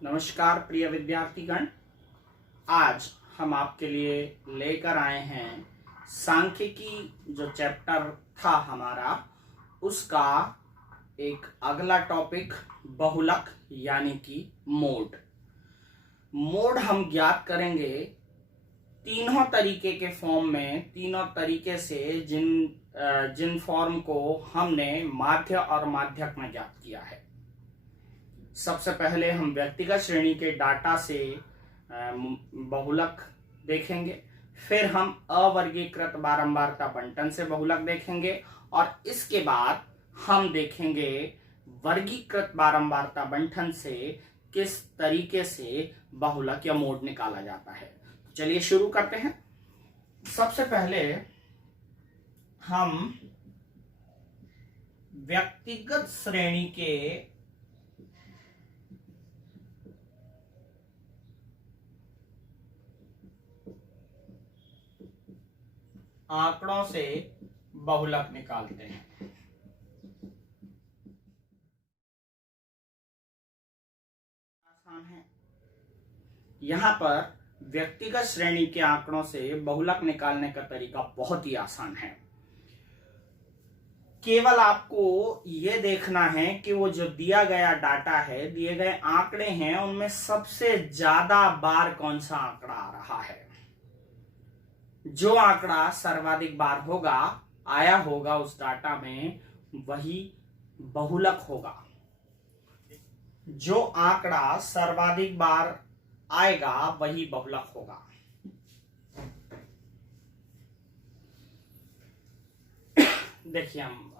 नमस्कार प्रिय विद्यार्थीगण, आज हम आपके लिए लेकर आए हैं सांख्यिकी जो चैप्टर था हमारा, उसका एक अगला टॉपिक बहुलक यानी कि मोड। मोड हम ज्ञात करेंगे तीनों तरीके के फॉर्म में, तीनों तरीके से जिन फॉर्म को हमने माध्य और माध्यक में ज्ञात किया है। सबसे पहले हम व्यक्तिगत श्रेणी के डाटा से बहुलक देखेंगे, फिर हम अवर्गीकृत बारंबारता बंटन से बहुलक देखेंगे और इसके बाद हम देखेंगे वर्गीकृत बारंबारता बंटन से किस तरीके से बहुलक या मोड निकाला जाता है। तो चलिए शुरू करते हैं। सबसे पहले हम व्यक्तिगत श्रेणी के आंकड़ों से बहुलक निकालते हैं। आसान है। यहां पर व्यक्तिगत श्रेणी के आंकड़ों से बहुलक निकालने का तरीका बहुत ही आसान है। केवल आपको यह देखना है कि वो जो दिया गया डाटा है, दिए गए आंकड़े हैं, उनमें सबसे ज्यादा बार कौन सा आंकड़ा आ रहा है। जो आंकड़ा सर्वाधिक बार आया होगा उस डाटा में, वही बहुलक होगा। जो आंकड़ा सर्वाधिक बार आएगा वही बहुलक होगा। देखिए, हम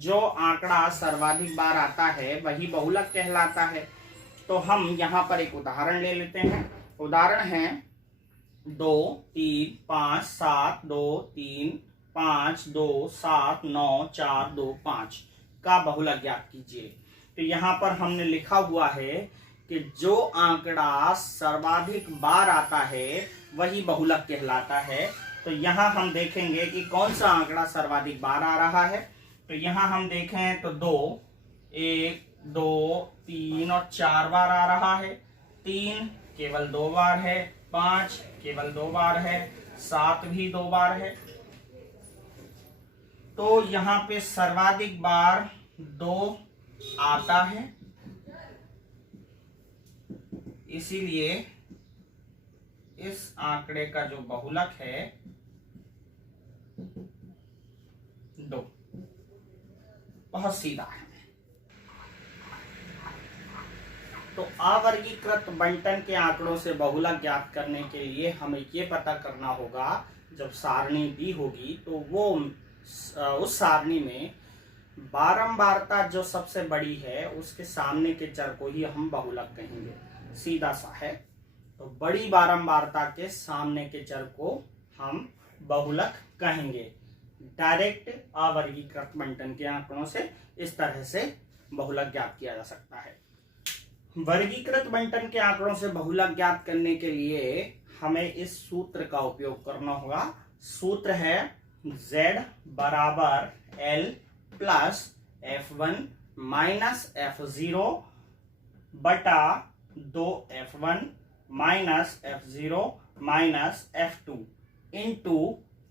जो आंकड़ा सर्वाधिक बार आता है वही बहुलक कहलाता है। तो हम यहां पर एक उदाहरण ले लेते हैं। उदाहरण है 2 3 5 7 2 3 5 2 7 9 4 2 5 का बहुलक ज्ञात कीजिए। तो यहाँ पर हमने लिखा हुआ है कि जो आंकड़ा सर्वाधिक बार आता है वही बहुलक कहलाता है। तो यहाँ हम देखेंगे कि कौन सा आंकड़ा सर्वाधिक बार आ रहा है। तो यहाँ हम देखें तो 2 1 2 3 और 4 बार आ रहा है। 3 केवल 2 बार है, 5 केवल 2 बार है, 7 भी 2 बार है। तो यहाँ पे सर्वाधिक बार 2 आता है, इसीलिए इस आंकड़े का जो बहुलक है 2। बहुत सीधा है। तो अवर्गीकृत बंटन के आंकड़ों से बहुलक ज्ञात करने के लिए हमें ये पता करना होगा, जब सारणी दी होगी तो वो उस सारणी में बारंबारता जो सबसे बड़ी है उसके सामने के चर को ही हम बहुलक कहेंगे। सीधा सा है। तो बड़ी बारंबारता के सामने के चर को हम बहुलक कहेंगे। डायरेक्ट अवर्गीकृत बंटन के आंकड़ों से इस तरह से बहुलक ज्ञात किया जा सकता है। वर्गीकृत बंटन के आंकड़ों से बहुलक ज्ञात करने के लिए हमें इस सूत्र का उपयोग करना होगा। सूत्र है Z बराबर L plus F1 minus F0 बटा 2F1 minus F0 minus F2 into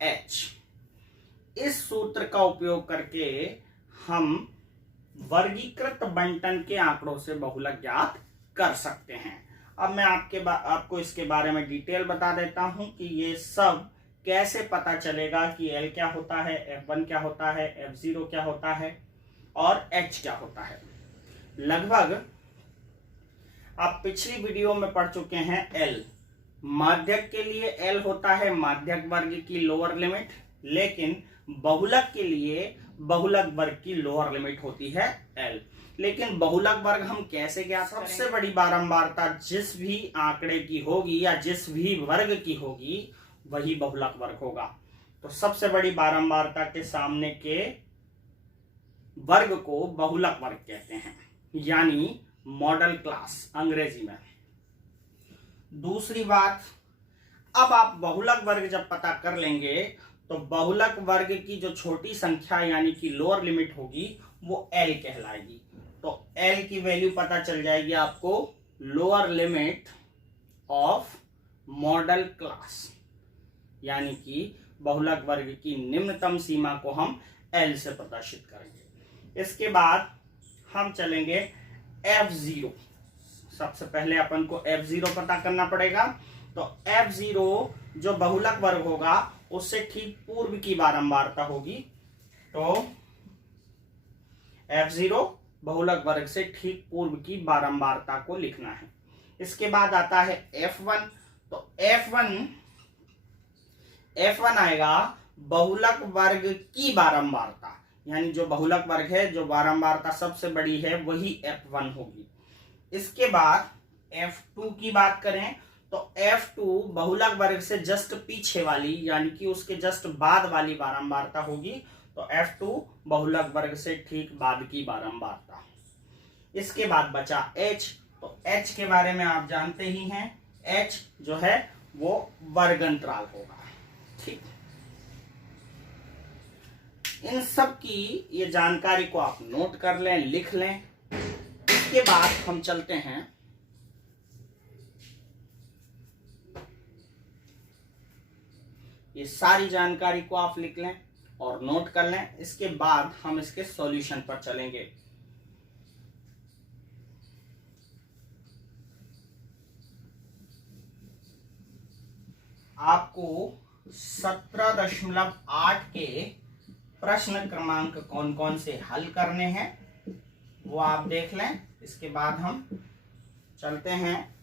H। इस सूत्र का उपयोग करके हम वर्गीकृत बंटन के आंकड़ों से बहुलक ज्ञात कर सकते हैं। अब मैं आपको इसके बारे में डिटेल बता देता हूं कि ये सब कैसे पता चलेगा कि L क्या होता है, F1 क्या होता है, F0 क्या होता है और H क्या होता है। लगभग आप पिछली वीडियो में पढ़ चुके हैं। L माध्यक के लिए L होता है माध्यक वर्ग की लोअर लिमिट, लेकिन बहुलक के लिए बहुलक वर्ग की लोअर लिमिट होती है L। लेकिन बहुलक वर्ग हम कैसे ज्ञात करेंगे? सबसे बड़ी बारंबारता जिस भी आंकड़े की होगी या जिस भी वर्ग की होगी वही बहुलक वर्ग होगा। तो सबसे बड़ी बारंबारता के सामने के वर्ग को बहुलक वर्ग कहते हैं, यानी मॉडल क्लास अंग्रेजी में। दूसरी बात, अब आप बहुलक वर्ग जब पता कर लेंगे तो बहुलक वर्ग की जो छोटी संख्या यानी कि लोअर लिमिट होगी वो एल कहलाएगी। तो एल की वैल्यू पता चल जाएगी आपको, lower limit of model class, यानी कि बहुलक वर्ग की निम्नतम सीमा को हम एल से प्रदर्शित करेंगे। इसके बाद हम चलेंगे F0। सबसे पहले अपन को F0 पता करना पड़ेगा। तो F0 जो बहुलक वर्ग होगा उससे ठीक पूर्व की बारंबारता होगी। तो F0 बहुलक वर्ग से ठीक पूर्व की बारंबारता को लिखना है। इसके बाद आता है F1। तो F1 आएगा बहुलक वर्ग की बारंबारता, यानी जो बहुलक वर्ग है जो बारंबारता सबसे बड़ी है वही F1 होगी। इसके बाद F2 की बात करें तो F2 बहुलक वर्ग से जस्ट पीछे वाली यानी कि उसके जस्ट बाद वाली बारंबारता होगी। तो F2 बहुलक वर्ग से ठीक बाद की बारंबारता। इसके बाद बचा H। तो H के बारे में आप जानते ही हैं, H जो है वो वर्ग अंतराल होगा। ठीक, इन सब की ये जानकारी को आप नोट कर लें, लिख लें। इसके बाद हम चलते हैं ये सारी जानकारी को आप लिख लें और नोट कर लें। इसके बाद हम इसके सॉल्यूशन पर चलेंगे। आपको 17.8 के प्रश्न क्रमांक कौन कौन से हल करने हैं वो आप देख लें। इसके बाद हम चलते हैं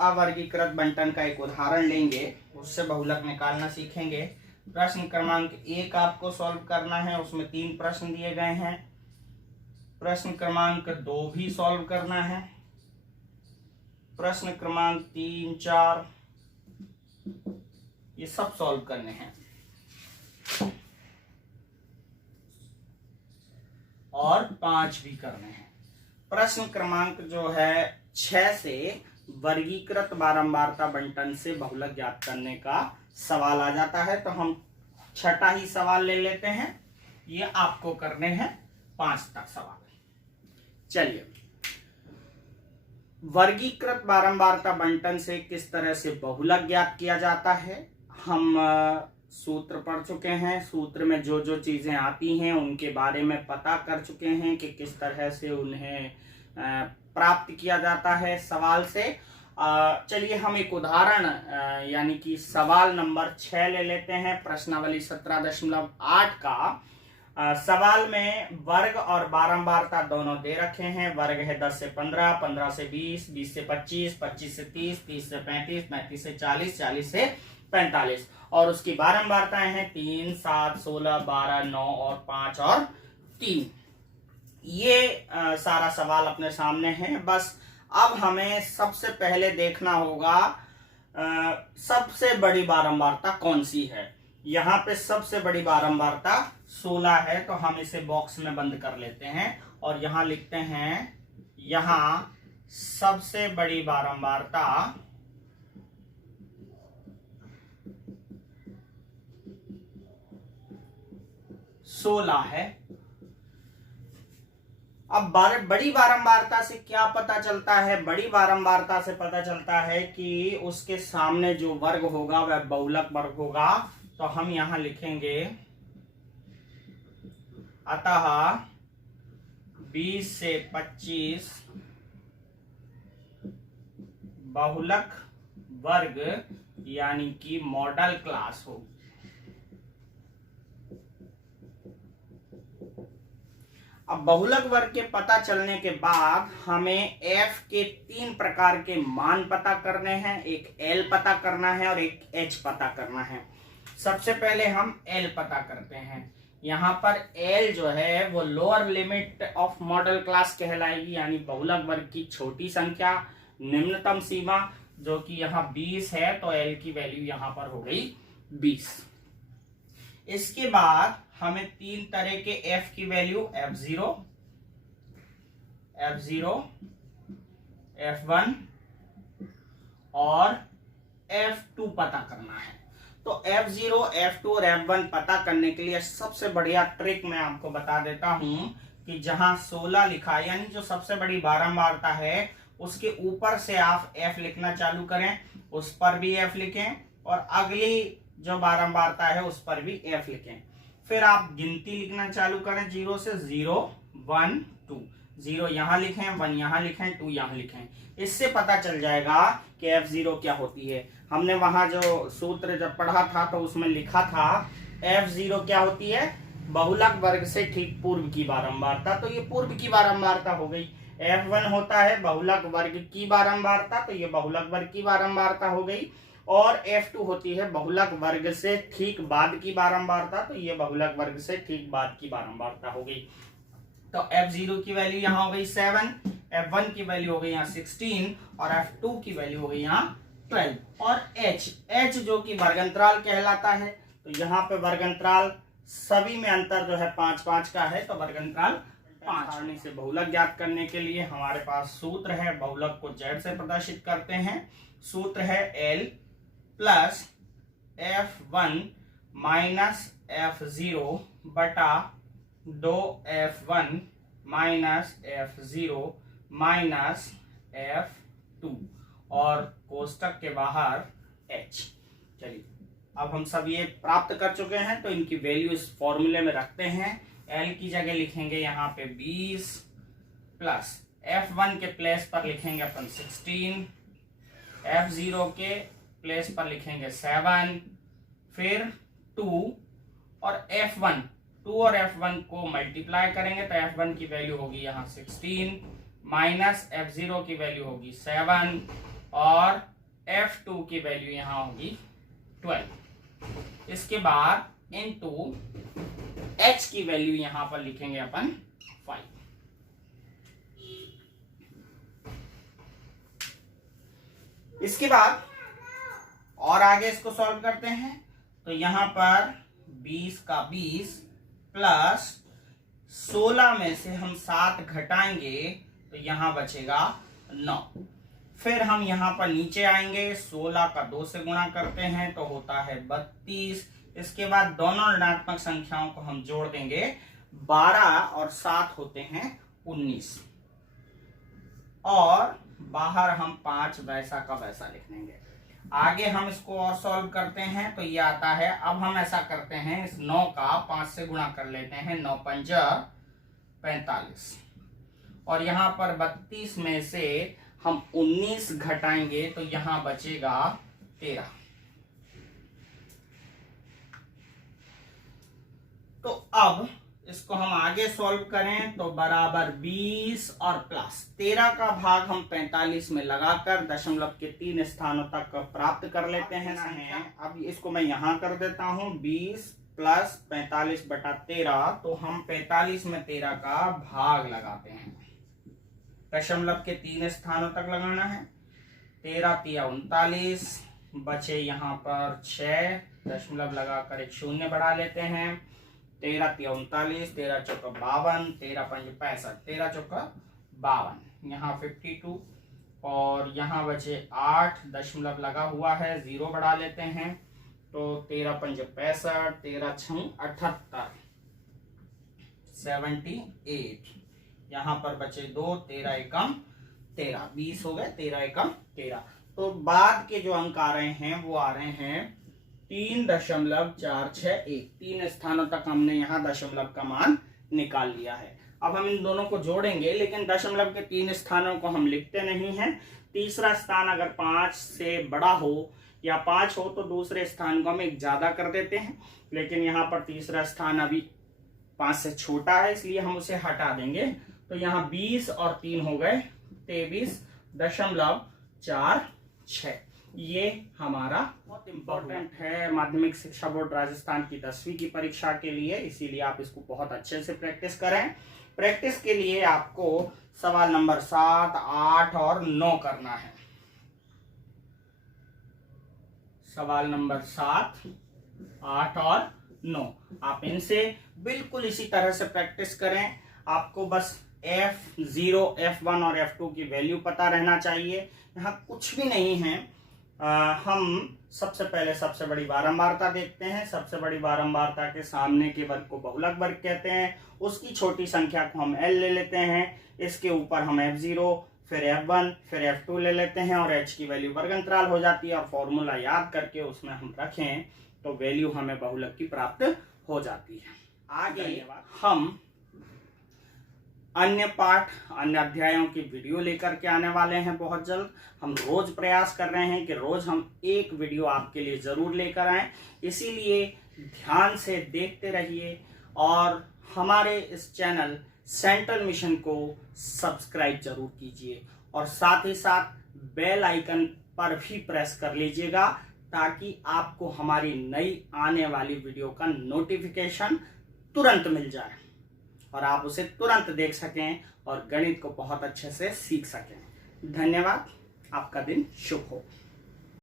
अवर्गीकृत बंटन का एक उदाहरण लेंगे, उससे बहुलक निकालना सीखेंगे। प्रश्न क्रमांक 1 आपको सॉल्व करना है, उसमें 3 प्रश्न दिए गए हैं। प्रश्न क्रमांक 2 भी सॉल्व करना है। प्रश्न क्रमांक 3, 4 ये सब सॉल्व करने हैं। और 5 भी करने हैं। प्रश्न क्रमांक जो है 6 से वर्गीकृत बारंबारता बंटन से बहुलक ज्ञात करने का सवाल आ जाता है। तो हम छठा ही सवाल ले लेते हैं। ये आपको करने हैं 5 तक सवाल। चलिए, वर्गीकृत बारंबारता बंटन से किस तरह से बहुलक ज्ञात किया जाता है हम सूत्र पढ़ चुके हैं। सूत्र में जो जो चीजें आती हैं उनके बारे में पता कर चुके हैं कि किस तरह से उन्हें प्राप्त किया जाता है सवाल से। चलिए हम एक उदाहरण यानी कि सवाल नंबर 6 ले लेते हैं। प्रश्नावली 17.8 का सवाल में वर्ग और बारंबारता दोनों दे रखे हैं। वर्ग है 10 से 15, 15 से 20, 20 से 25, 25 से 30, 30 से 35, 35 से 40, 40 से 45 और उसकी बारंबारताएं हैं 3, 7, 16, 12, 9 और 5 और 3। ये सारा सवाल अपने सामने है। बस अब हमें सबसे पहले देखना होगा सबसे बड़ी बारंबारता कौन सी है। यहाँ पे सबसे बड़ी बारंबारता 16 है, तो हम इसे बॉक्स में बंद कर लेते हैं और यहाँ लिखते हैं, यहाँ सबसे बड़ी बारंबारता 16 है। अब बड़ी बारंबारता से क्या पता चलता है? बड़ी बारंबारता से पता चलता है कि उसके सामने जो वर्ग होगा वह बहुलक वर्ग होगा। तो हम यहां लिखेंगे, अतः 20 से 25 बहुलक वर्ग यानी कि मॉडल क्लास होगी। अब बहुलक वर्ग के पता चलने के बाद हमें f के 3 प्रकार के मान पता करने हैं। एक l पता करना है और एक h पता करना है। सबसे पहले हम l पता करते हैं। यहाँ पर l जो है वो lower limit of model class कहलाएगी, यानी बहुलक वर्ग की छोटी संख्या, निम्नतम सीमा, जो कि यहाँ 20 है। तो l की वैल्यू यहाँ पर हो गई 20। इसके बाद हमें 3 तरह के f की वैल्यू f0, f1 और f2 पता करना है। तो F0, F2 और F1 पता करने के लिए सबसे बढ़िया ट्रिक मैं आपको बता देता हूं कि जहां 16 लिखा है यानी जो सबसे बड़ी बारंबारता है उसके ऊपर से आप F लिखना चालू करें, उस पर भी F लिखें और अगली जो बारंबारता है उस पर भी F लिखें। फिर आप गिनती लिखना चालू करें 0 से 0 1 2, 0 यहां लिखें, 1 यहां लिखें, 2 यहां लिखें। इससे पता चल जाएगा कि F0 क्या होती है। हमने वहां जो सूत्र जब पढ़ा था तो उसमें लिखा था F0 क्या होती है, बहुलक वर्ग से ठीक पूर्व की बारंबारता। तो ये पूर्व की बारंबारता हो गई। F1 होता है बहुलक वर्ग की बारंबारता, तो ये बहुलक वर्ग की बारंबारता हो गई। और F2 होती है बहुलक वर्ग से ठीक बाद की बारंबारता, तो ये बहुलक वर्ग से ठीक बाद की बारंबारता हो गई। तो F0 की वैल्यू यहाँ हो गई 7, F1 की वैल्यू हो गई यहाँ 16 और F2 की वैल्यू हो गई यहाँ 12। और H जो कि वर्गंतराल कहलाता है, तो यहाँ पे वर्गंतराल सभी में अंतर जो है 5-5 का है, तो वर्गंतराल 5। सारणी से बहुलक ज्ञात करने के लिए हमारे पास सूत्र है, बहुलक को Z से प्रदर्शित करते हैं। सूत्र है L plus F1 minus F0 बटा 2F1 minus F0 minus F2 और कोष्टक के बाहर H। चलिए अब हम सब ये प्राप्त कर चुके हैं, तो इनकी वैल्यू इस फॉर्मूले में रखते हैं। L की जगह लिखेंगे यहाँ पे 20 प्लस F1 के प्लेस पर लिखेंगे अपन 16, F0 के प्लेस पर लिखेंगे 7, फिर 2 और F1, 2 और F1 को मल्टीप्लाई करेंगे तो F1 की वैल्यू होगी यहाँ 16 माइनस F0 की वैल्यू होगी 7 और F2 की वैल्यू यहाँ होगी 12। इसके बाद इनटू H की वैल्यू यहां पर लिखेंगे अपन 5। इसके बाद और आगे इसको सॉल्व करते हैं, तो यहां पर 20 का 20 प्लस 16 में से हम 7 घटाएंगे तो यहां बचेगा 9। फिर हम यहां पर नीचे आएंगे, 16 का 2 से गुणा करते हैं तो होता है 32। इसके बाद दोनों ऋणात्मक संख्याओं को हम जोड़ देंगे, 12 और 7 होते हैं 19 और बाहर हम 5 वैसा का वैसा लिख देंगे। आगे हम इसको और सॉल्व करते हैं तो ये आता है, अब हम ऐसा करते हैं, इस 9 का 5 से गुणा कर लेते हैं, 9 पंज 45 और यहां पर 32 में से हम 19 घटाएंगे तो यहां बचेगा 13। तो अब इसको हम आगे सॉल्व करें तो बराबर 20 और प्लस 13 का भाग हम 45 में लगाकर दशमलव के 3 स्थानों तक प्राप्त कर लेते हैं। अब इसको मैं यहां कर देता हूं, 20 प्लस 45 बटा 13, तो हम 45 में 13 का भाग लगाते हैं, दशमलव के 3 स्थानों तक लगाना है। 13 तिया 39, बचे यहाँ पर 6, दशमलव लगाकर एक शून्य बढ़ा लेते हैं। 13 तिया 39, 13 चौका 52, 13 पंज 65, 13 चौका 52, यहाँ 52 और यहाँ बचे 8, दशमलव लगा हुआ है, 0 बढ़ा लेते हैं तो 13 पंज 65, 13 छंग 78, 78, यहाँ पर बचे 2, 13 एकम 13, 20 हो गए, 13 एकम 13। तो बाद के जो अंक आ रहे हैं वो आ रहे हैं 3.461। 3 स्थानों तक हमने यहाँ दशमलव का मान निकाल लिया है। अब हम इन दोनों को जोड़ेंगे, लेकिन दशमलव के 3 स्थानों को हम लिखते नहीं हैं। तीसरा स्थान अगर 5 से बड़ा हो या 5 हो तो दूसरे स्थान को हम एक ज्यादा कर देते हैं, लेकिन यहाँ पर तीसरा स्थान अभी 5 से छोटा है इसलिए हम उसे हटा देंगे। तो यहाँ 20 और 3 हो गए 23.46। ये हमारा बहुत इंपॉर्टेंट है माध्यमिक शिक्षा बोर्ड राजस्थान की 10वीं की परीक्षा के लिए, इसीलिए आप इसको बहुत अच्छे से प्रैक्टिस करें। प्रैक्टिस के लिए आपको सवाल नंबर 7, 8 और 9 करना है। सवाल नंबर 7, 8 और 9 आप इनसे बिल्कुल इसी तरह से प्रैक्टिस करें। आपको बस F0, F1 और F2 की वैल्यू पता रहना चाहिए। यहाँ कुछ भी नहीं है, हम सबसे पहले सबसे बड़ी बारंबारता देखते हैं। सबसे बड़ी बारंबारता के सामने के वर्ग को बहुलक वर्ग कहते हैं। उसकी छोटी संख्या को हम L ले लेते हैं। इसके ऊपर हम F0, फिर F1, फिर F2 ले लेते हैं और H की वैल्यू वर्ग अंतराल हो जाती है और फॉर्मूला याद करके उसमें हम रखें तो वैल्यू हमें बहुलक की प्राप्त हो जाती है। आगे हम अन्य पाठ, अन्य अध्यायों की वीडियो लेकर के आने वाले हैं बहुत जल्द। हम रोज प्रयास कर रहे हैं कि रोज हम एक वीडियो आपके लिए जरूर लेकर आएं, इसीलिए ध्यान से देखते रहिए और हमारे इस चैनल सेंट्रल मिशन को सब्सक्राइब जरूर कीजिए और साथ ही साथ बेल आइकन पर भी प्रेस कर लीजिएगा ताकि आपको हमारी नई आने वाली वीडियो का नोटिफिकेशन तुरंत मिल जाए और आप उसे तुरंत देख सकें और गणित को बहुत अच्छे से सीख सकें। धन्यवाद। आपका दिन शुभ हो।